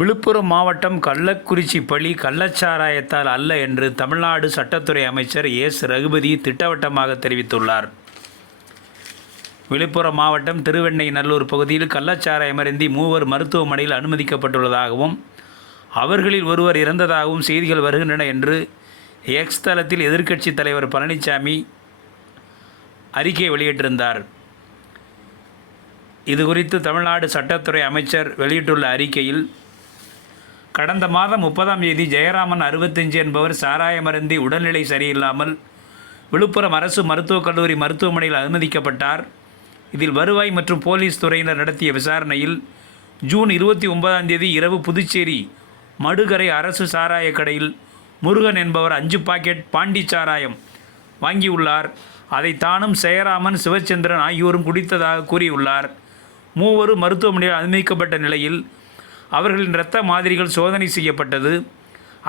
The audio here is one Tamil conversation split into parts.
விழுப்புரம் மாவட்டம் கள்ளக்குறிச்சி பள்ளி கள்ளச்சாராயத்தால் அல்ல என்று தமிழ்நாடு சட்டத்துறை அமைச்சர் எஸ் ரகுபதி திட்டவட்டமாக தெரிவித்துள்ளார். விழுப்புரம் மாவட்டம் திருவெண்ணெய்நல்லூர் பகுதியில் கள்ளச்சாராயம் அருந்தி மூவர் மருத்துவமனையில் அனுமதிக்கப்பட்டுள்ளதாகவும் அவர்களில் ஒருவர் இறந்ததாகவும் செய்திகள் வருகின்றன என்று எக்ஸ் தளத்தில் எதிர்க்கட்சித் தலைவர் பழனிசாமி அறிக்கை வெளியிட்டிருந்தார். இது குறித்து தமிழ்நாடு சட்டத்துறை அமைச்சர் வெளியிட்டுள்ள அறிக்கையில் கடந்த மாதம் முப்பதாம் தேதி ஜெயராமன் அறுபத்தஞ்சு என்பவர் சாராயமருந்தி உடல்நிலை சரியில்லாமல் விழுப்புரம் அரசு மருத்துவக் கல்லூரி மருத்துவமனையில் அனுமதிக்கப்பட்டார். இதில் வருவாய் மற்றும் போலீஸ் துறையினர் நடத்திய விசாரணையில் ஜூன் இருபத்தி ஒன்பதாம் தேதி இரவு புதுச்சேரி மடுகரை அரசு சாராய கடையில் முருகன் என்பவர் அஞ்சு பாக்கெட் பாண்டி சாராயம் வாங்கியுள்ளார். அதை தானும் ஜெயராமன் சிவச்சந்திரன் ஆகியோரும் குடித்ததாக கூறியுள்ளார். மூவரும் மருத்துவமனையில் அனுமதிக்கப்பட்ட நிலையில் அவர்களின் இரத்த மாதிரிகள் சோதனை செய்யப்பட்டது.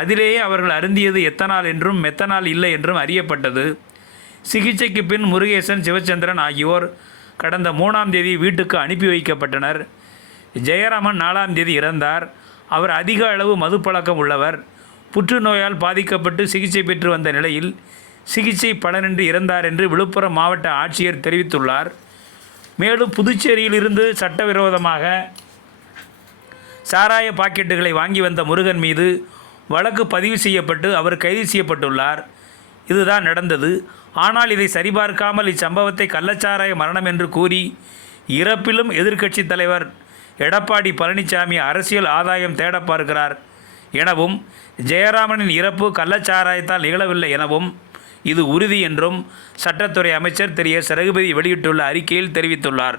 அதிலேயே அவர்கள் அருந்தியது எத்தனால் என்றும் மெத்தனால் இல்லை என்றும் அறியப்பட்டது. சிகிச்சைக்கு பின் முருகேசன் சிவச்சந்திரன் ஆகியோர் கடந்த மூணாம் தேதி வீட்டுக்கு அனுப்பி வைக்கப்பட்டனர். ஜெயராமன் நாலாம் தேதி இறந்தார். அவர் அதிக அளவு மதுப்பழக்கம் உள்ளவர். புற்றுநோயால் பாதிக்கப்பட்டு சிகிச்சை பெற்று வந்த நிலையில் சிகிச்சை பலனின்றி இறந்தார் என்று விழுப்புரம் மாவட்ட ஆட்சியர் தெரிவித்துள்ளார். மேலும் புதுச்சேரியில் இருந்து சட்டவிரோதமாக சாராய பாக்கெட்டுகளை வாங்கி வந்த முருகன் மீது வழக்கு பதிவு செய்யப்பட்டு அவர் கைது செய்யப்பட்டுள்ளார். இதுதான் நடந்தது. ஆனால் இதை சரிபார்க்காமல் இச்சம்பவத்தை கள்ளச்சாராய மரணம் என்று கூறி இறப்பிலும் எதிர்க்கட்சித் தலைவர் எடப்பாடி பழனிசாமி அரசியல் ஆதாயம் தேட பார்க்கிறார் எனவும் ஜெயராமனின் இறப்பு கள்ளச்சாராயத்தால் நிகழவில்லை எனவும் இது உறுதி என்றும் சட்டத்துறை அமைச்சர் திரு. எஸ். ரகுபதி வெளியிட்டுள்ள அறிக்கையில் தெரிவித்துள்ளார்.